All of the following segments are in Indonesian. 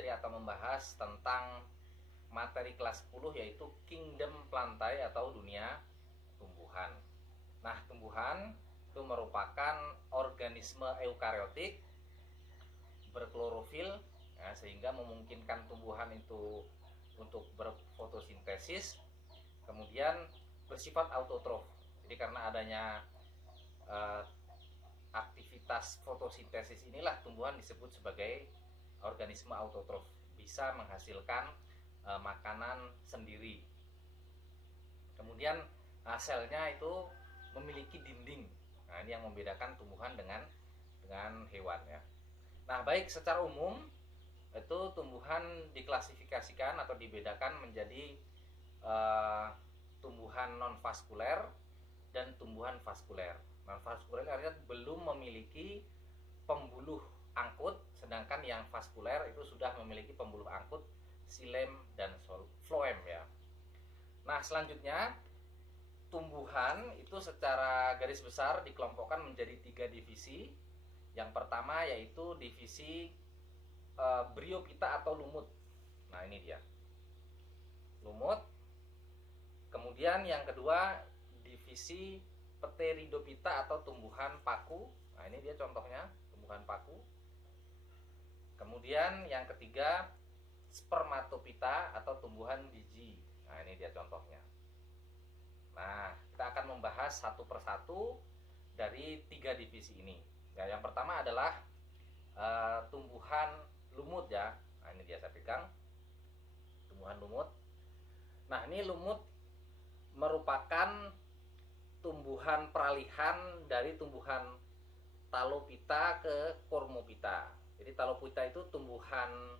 mempelajari atau membahas tentang materi kelas 10, yaitu Kingdom Plantae atau dunia tumbuhan. Nah, tumbuhan itu merupakan organisme eukariotik berklorofil, ya, sehingga memungkinkan tumbuhan itu untuk berfotosintesis, kemudian bersifat autotrof. Jadi karena adanya aktivitas fotosintesis inilah tumbuhan disebut sebagai organisme autotrof, bisa menghasilkan makanan sendiri. Kemudian selnya itu memiliki dinding. Nah, ini yang membedakan tumbuhan dengan hewan, ya. Nah, baik, secara umum itu tumbuhan diklasifikasikan atau dibedakan menjadi tumbuhan non-vaskuler dan tumbuhan vaskuler. Non-vaskuler artinya belum memiliki pembuluh angkut, sedangkan yang vaskuler itu sudah memiliki pembuluh angkut, xilem dan floem, ya. Nah, selanjutnya tumbuhan itu secara garis besar dikelompokkan menjadi 3 divisi. Yang pertama yaitu divisi Bryophyta atau lumut. Nah, ini dia, lumut. Kemudian yang kedua divisi Pteridophyta atau tumbuhan paku. Nah, ini dia contohnya, tumbuhan paku. Kemudian yang ketiga Spermatophyta atau tumbuhan biji. Nah, ini dia contohnya. Nah, kita akan membahas satu persatu dari 3 divisi ini. Ya, yang pertama adalah tumbuhan lumut, ya. Nah, ini dia saya pegang, tumbuhan lumut. Nah, ini lumut merupakan tumbuhan peralihan dari tumbuhan Talophyta ke Cormophyta. Jadi Talophyta itu tumbuhan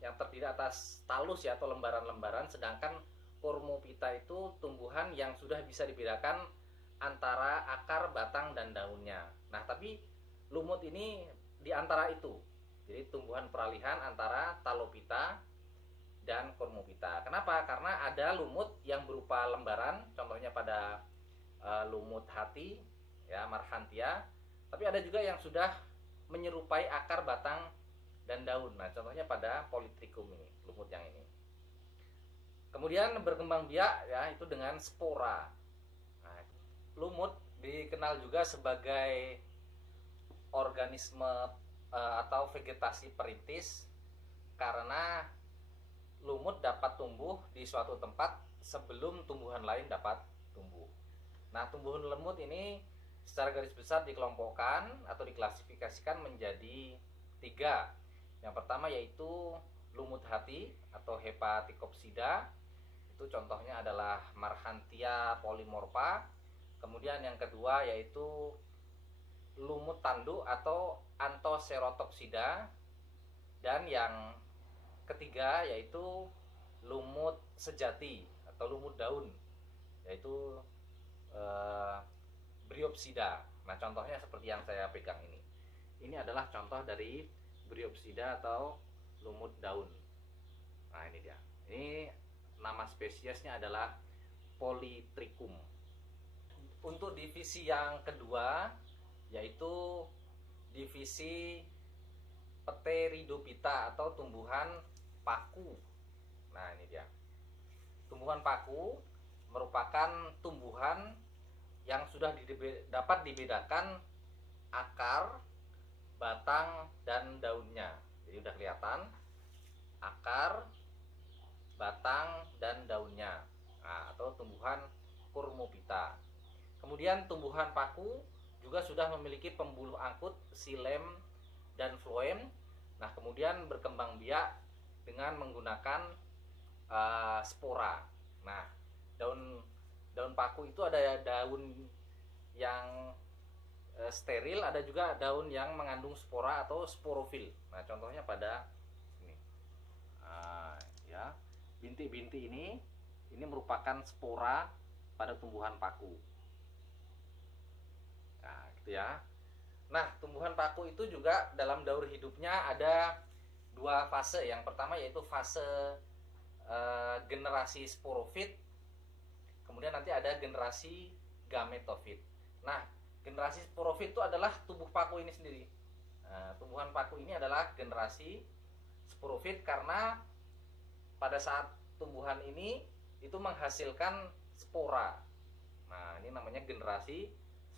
yang terdiri atas talus, ya, atau lembaran-lembaran, sedangkan Cormophyta itu tumbuhan yang sudah bisa dibedakan antara akar, batang, dan daunnya. Nah, tapi lumut ini di antara itu. Jadi tumbuhan peralihan antara Talophyta dan Cormophyta. Kenapa? Karena ada lumut yang berupa lembaran, contohnya pada lumut hati, ya, Marchantia. Tapi ada juga yang sudah menyerupai akar, batang, dan daun. Nah, contohnya pada Polytrichum ini, lumut yang ini. Kemudian berkembang biak, ya, itu dengan spora. Nah, lumut dikenal juga sebagai organisme atau vegetasi perintis karena lumut dapat tumbuh di suatu tempat sebelum tumbuhan lain dapat tumbuh. Nah, tumbuhan lumut ini secara garis besar dikelompokkan atau diklasifikasikan menjadi 3. Yang pertama yaitu lumut hati atau Hepaticopsida. Itu contohnya adalah Marchantia polymorpha. Kemudian yang kedua yaitu lumut tanduk atau Anthocerotopsida. Dan yang ketiga yaitu lumut sejati atau lumut daun, yaitu Bryopsida. Nah, contohnya seperti yang saya pegang ini. Ini adalah contoh dari Bryopsida atau lumut daun. Nah, ini dia. Ini nama spesiesnya adalah Polytrichum. Untuk divisi yang kedua yaitu divisi Pteridophyta atau tumbuhan paku. Nah, ini dia. Tumbuhan paku merupakan tumbuhan yang sudah dapat dibedakan akar, batang, dan daunnya. Jadi udah kelihatan akar, batang, dan daunnya. Nah, atau tumbuhan Cormophyta. Kemudian tumbuhan paku juga sudah memiliki pembuluh angkut, xilem dan floem. Nah, kemudian berkembang biak dengan menggunakan spora. Nah, daun paku itu ada daun yang steril, ada juga daun yang mengandung spora atau sporofil. Nah, contohnya pada ini. Ya, bintik-bintik ini merupakan spora pada tumbuhan paku. Nah, gitu ya. Nah, tumbuhan paku itu juga dalam daur hidupnya ada 2 fase. Yang pertama yaitu fase generasi sporofit. Kemudian nanti ada generasi gametofit. Nah, generasi sporofit itu adalah tubuh paku ini sendiri. Nah, tumbuhan paku ini adalah generasi sporofit karena pada saat tumbuhan ini itu menghasilkan spora. Nah, ini namanya generasi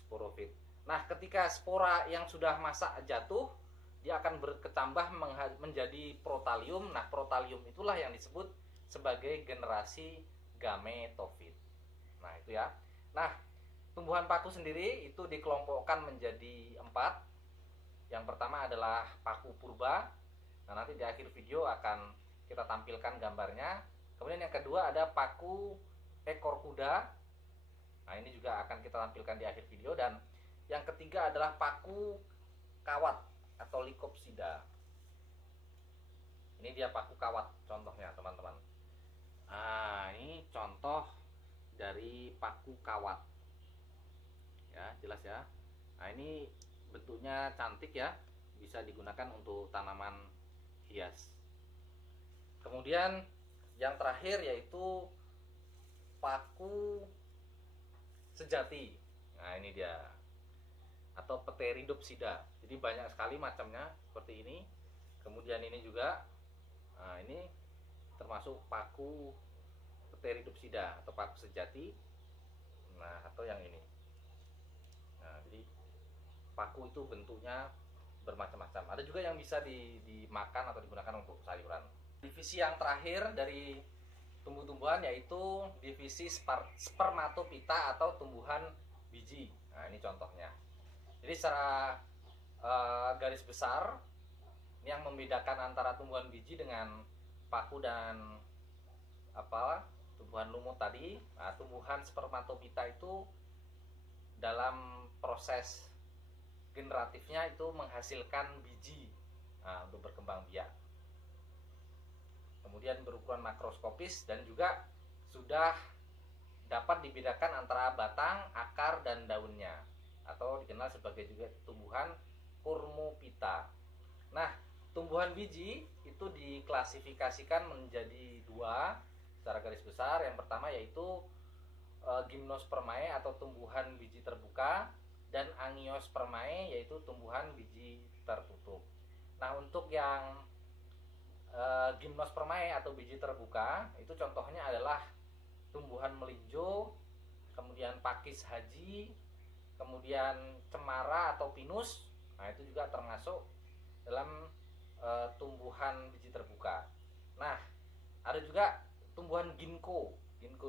sporofit. Nah, ketika spora yang sudah masa jatuh, dia akan berketambah menjadi protalium. Nah, protalium itulah yang disebut sebagai generasi gametofit. Nah, itu ya. Nah, tumbuhan paku sendiri itu dikelompokkan menjadi 4. Yang pertama adalah paku purba. Nah, nanti di akhir video akan kita tampilkan gambarnya. Kemudian yang kedua ada paku ekor kuda. Nah, ini juga akan kita tampilkan di akhir video. Dan yang ketiga adalah paku kawat atau Lycopsida. Ini dia paku kawat contohnya, teman-teman. Nah, ini contoh dari paku kawat. Ya, jelas ya. Nah, ini bentuknya cantik ya. Bisa digunakan untuk tanaman hias. Kemudian yang terakhir yaitu paku sejati. Nah, ini dia. Atau Pteridopsida. Jadi banyak sekali macamnya seperti ini. Kemudian ini juga. Nah, ini termasuk paku Pteridopsida atau paku sejati. Nah, atau yang ini. Nah, jadi paku itu bentuknya bermacam-macam. Ada juga yang bisa dimakan atau digunakan untuk sayuran. Divisi yang terakhir dari tumbuh-tumbuhan yaitu divisi spermatopita atau tumbuhan biji. Nah, ini contohnya. Jadi secara garis besar ini yang membedakan antara tumbuhan biji dengan paku dan tumbuhan lumut tadi. Nah, tumbuhan spermatopita itu dalam proses generatifnya itu menghasilkan biji untuk berkembang biak. Kemudian berukuran makroskopis dan juga sudah dapat dibedakan antara batang, akar, dan daunnya, atau dikenal sebagai juga tumbuhan Purmopita. Nah, tumbuhan biji itu diklasifikasikan menjadi 2 secara garis besar. Yang pertama yaitu Gymnospermae atau tumbuhan biji terbuka, dan Angiospermae yaitu tumbuhan biji tertutup. Nah, untuk yang Gymnospermae atau biji terbuka itu contohnya adalah tumbuhan melinjo, kemudian pakis haji, kemudian cemara atau pinus. Nah, itu juga termasuk dalam tumbuhan biji terbuka. Nah, ada juga tumbuhan ginkgo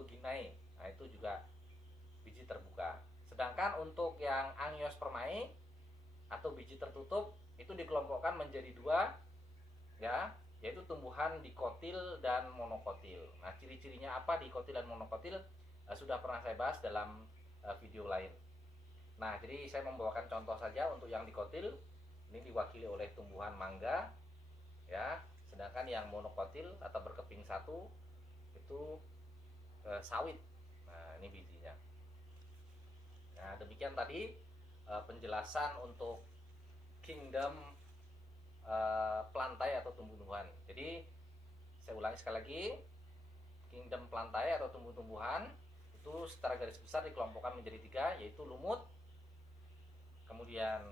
ginae. Nah, itu juga biji terbuka. Sedangkan untuk yang Angiospermae atau biji tertutup itu dikelompokkan menjadi 2 ya, yaitu tumbuhan dikotil dan monokotil. Nah, ciri-cirinya apa dikotil dan monokotil sudah pernah saya bahas dalam video lain. Nah, jadi saya membawakan contoh saja untuk yang dikotil. Ini diwakili oleh tumbuhan mangga ya, sedangkan yang monokotil atau berkeping satu itu sawit. Nah, ini bijinya. Nah, demikian tadi penjelasan untuk kingdom plantae atau tumbuh-tumbuhan. Jadi saya ulangi sekali lagi, kingdom plantae atau tumbuh-tumbuhan itu secara garis besar dikelompokkan menjadi 3, yaitu lumut, kemudian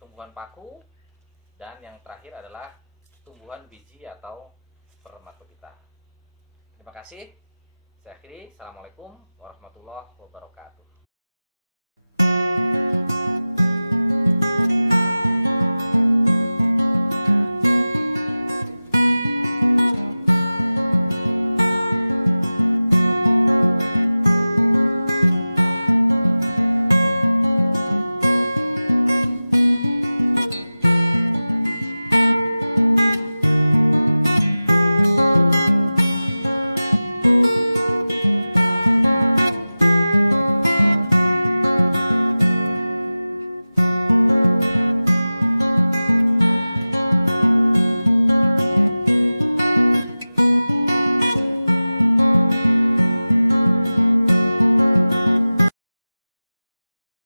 tumbuhan paku, dan yang terakhir adalah tumbuhan biji atau spermatopita. Terima kasih. Saya akhiri. Assalamualaikum warahmatullahi wabarakatuh.